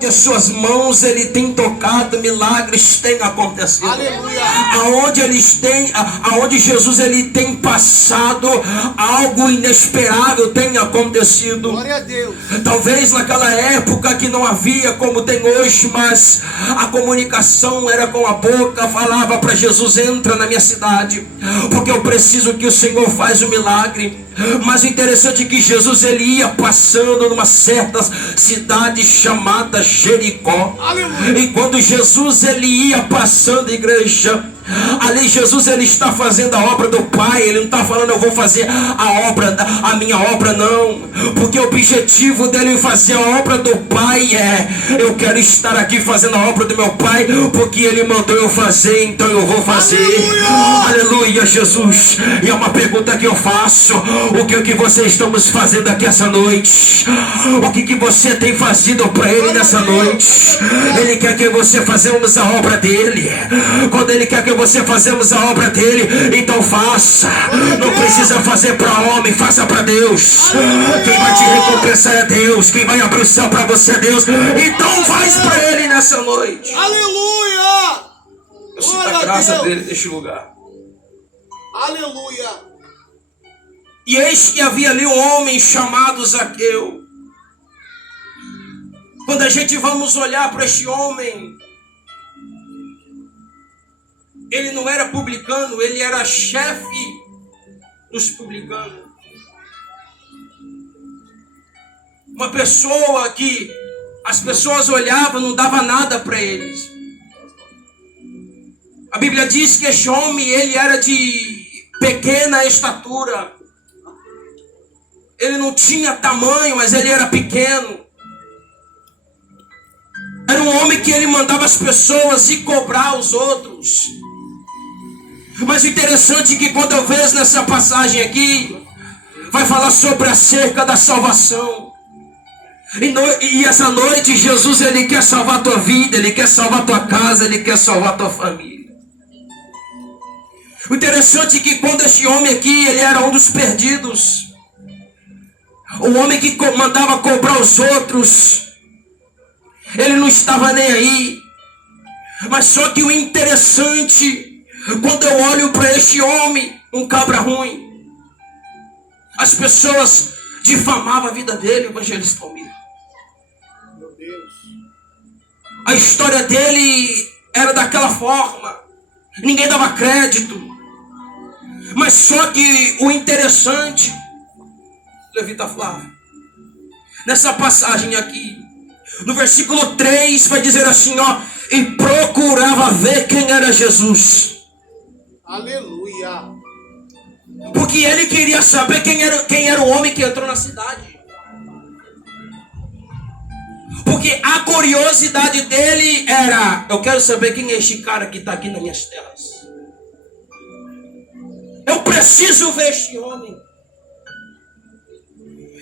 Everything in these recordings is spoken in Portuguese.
de suas mãos ele tem tocado, milagres têm acontecido. Aleluia. Aonde Jesus ele tem passado, algo inesperável tem acontecido. Glória a Deus. Talvez naquela época que não havia como tem hoje, mas a comunicação era com a boca, falava para Jesus: entra na minha cidade, porque eu preciso que o Senhor faz o milagre. Mas o interessante é que Jesus ele ia passando numa certa cidade chamada Jericó. Aleluia. E quando Jesus ele ia passando, igreja, ali Jesus ele está fazendo a obra do Pai. Ele não está falando: eu vou fazer a minha obra, não. Porque o objetivo dele fazer a obra do Pai é: eu quero estar aqui fazendo a obra do meu Pai, porque ele mandou eu fazer, então eu vou fazer. Aleluia, Jesus. E é uma pergunta que eu faço: o que vocês estamos fazendo aqui essa noite? O que você tem fazido para ele nessa noite? Ele quer que você façamos a obra dele. Quando ele quer que você façamos a obra dele, então faça. Não precisa fazer para homem, faça para Deus. Quem vai te recompensar é Deus. Quem vai abrir o céu para você é Deus. Então faz para ele nessa noite. Aleluia. Eu sinto a graça dele neste lugar. Aleluia. E eis que havia ali um homem chamado Zaqueu. Quando a gente vamos olhar para este homem, ele não era publicano, ele era chefe dos publicanos. Uma pessoa que as pessoas olhavam, não dava nada para eles. A Bíblia diz que este homem ele era de pequena estatura. Ele não tinha tamanho, mas ele era pequeno. Era um homem que ele mandava as pessoas ir cobrar os outros. Mas o interessante é que quando eu vejo nessa passagem aqui, vai falar sobre acerca da salvação. E essa noite Jesus ele quer salvar a tua vida, ele quer salvar a tua casa, ele quer salvar a tua família. O interessante é que quando esse homem aqui, ele era um dos perdidos. Um homem que mandava cobrar os outros. Ele não estava nem aí. Mas só que o interessante, quando eu olho para este homem, um cabra ruim, as pessoas difamavam a vida dele, o evangelista Palmiro. Meu Deus. A história dele era daquela forma. Ninguém dava crédito. Mas só que o interessante, Levita Flávio, nessa passagem aqui, no versículo 3 vai dizer assim, ó: e procurava ver quem era Jesus. Aleluia. Porque ele queria saber quem era o homem que entrou na cidade. Porque a curiosidade dele era: eu quero saber quem é este cara que está aqui nas minhas terras. Eu preciso ver este homem.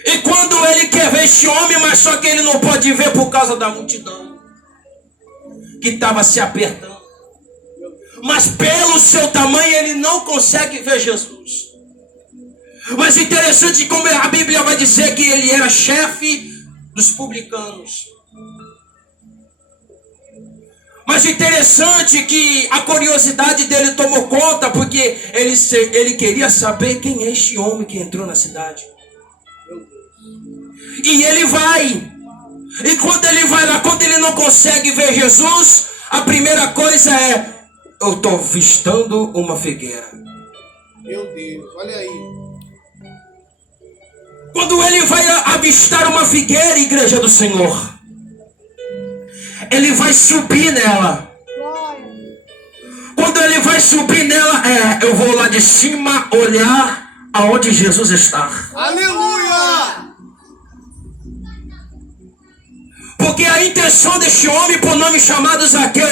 E quando ele quer ver este homem, mas só que ele não pode ver por causa da multidão que estava se apertando. Mas pelo seu tamanho ele não consegue ver Jesus. Mas interessante como a Bíblia vai dizer que ele era chefe dos publicanos. Mas interessante que a curiosidade dele tomou conta, porque ele queria saber quem é este homem que entrou na cidade. E ele vai. E quando ele vai lá, quando ele não consegue ver Jesus, a primeira coisa é: eu estou avistando uma figueira. Meu Deus, olha aí. Quando ele vai avistar uma figueira, igreja do Senhor, ele vai subir nela. Quando ele vai subir nela, eu vou lá de cima olhar aonde Jesus está. Aleluia! Porque a intenção deste homem, por nome chamado Zaqueu,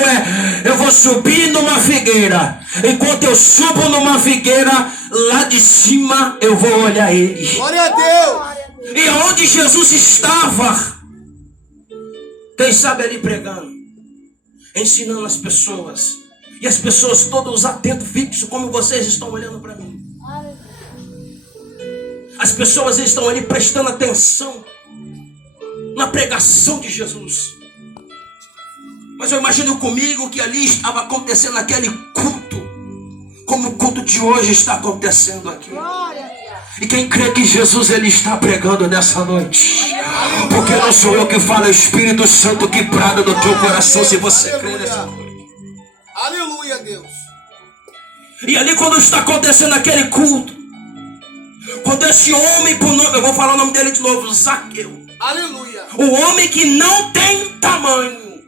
eu vou subir numa figueira. Enquanto eu subo numa figueira, lá de cima eu vou olhar ele. Glória a Deus! E onde Jesus estava, quem sabe ali pregando, ensinando as pessoas. E as pessoas todas atentos, fixos, como vocês estão olhando para mim. As pessoas estão ali prestando atenção na pregação de Jesus. Mas eu imagino comigo que ali estava acontecendo aquele culto, como o culto de hoje está acontecendo aqui. E quem crê que Jesus ele está pregando nessa noite, porque não sou eu que falo, é o Espírito Santo que brada no teu coração, se você crê nessa noite. Aleluia, Deus. E ali quando está acontecendo aquele culto, quando esse homem, por nome, eu vou falar o nome dele de novo, Zaqueu. Aleluia. O homem que não tem tamanho,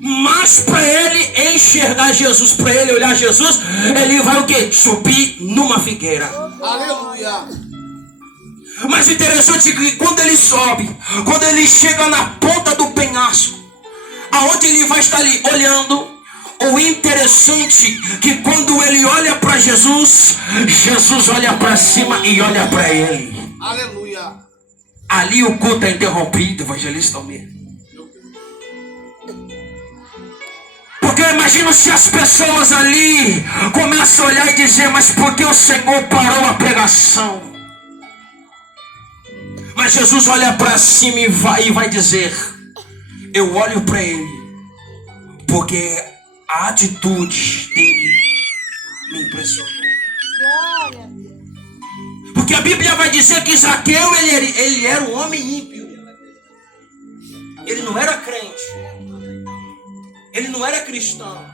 mas para ele enxergar Jesus, para ele olhar Jesus, ele vai o quê? Subir numa figueira. Aleluia. Mas interessante que quando ele sobe, quando ele chega na ponta do penhasco, aonde ele vai estar ali olhando, o interessante que quando ele olha para Jesus, Jesus olha para cima e olha para ele. Aleluia. Ali o culto é interrompido, evangelista Almir. Porque eu imagino se as pessoas ali começam a olhar e dizer, mas por que o Senhor parou a pregação? Mas Jesus olha para cima e vai dizer, eu olho para ele, porque a atitude dele me impressionou. Porque a Bíblia vai dizer que Zaqueu ele era um homem ímpio. Ele não era crente. Ele não era cristão.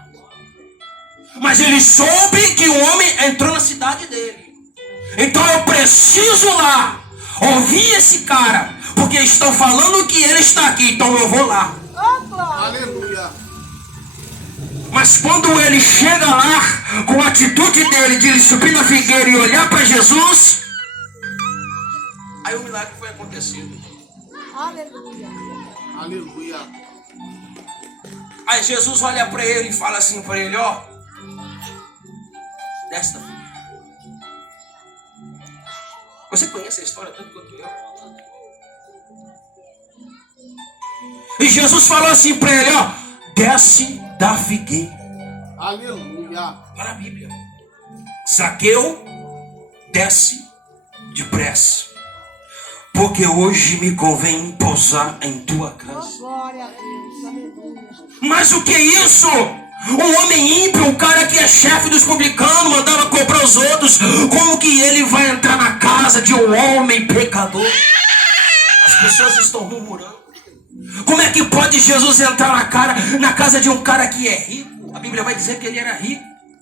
Mas ele soube que o homem entrou na cidade dele. Então eu preciso lá ouvir esse cara, porque estão falando que ele está aqui, então eu vou lá. Aleluia. Mas quando ele chega lá, com a atitude dele de ele subir na figueira e olhar para Jesus, aí o milagre foi acontecido. Aleluia. Aleluia. Aí Jesus olha para ele e fala assim para ele, ó, desta figueira. Você conhece a história tanto quanto eu? E Jesus falou assim para ele, ó, desce da figueira. Aleluia. Para a Bíblia. Zaqueu, desce depressa, porque hoje me convém pousar em tua casa. Glória a Deus. Aleluia. Mas o que é isso? Um homem ímpio, um cara que é chefe dos publicanos, mandava cobrar os outros. Como que ele vai entrar na casa de um homem pecador? As pessoas estão murmurando. Como é que pode Jesus entrar na casa de um cara que é rico? A Bíblia vai dizer que ele era rico.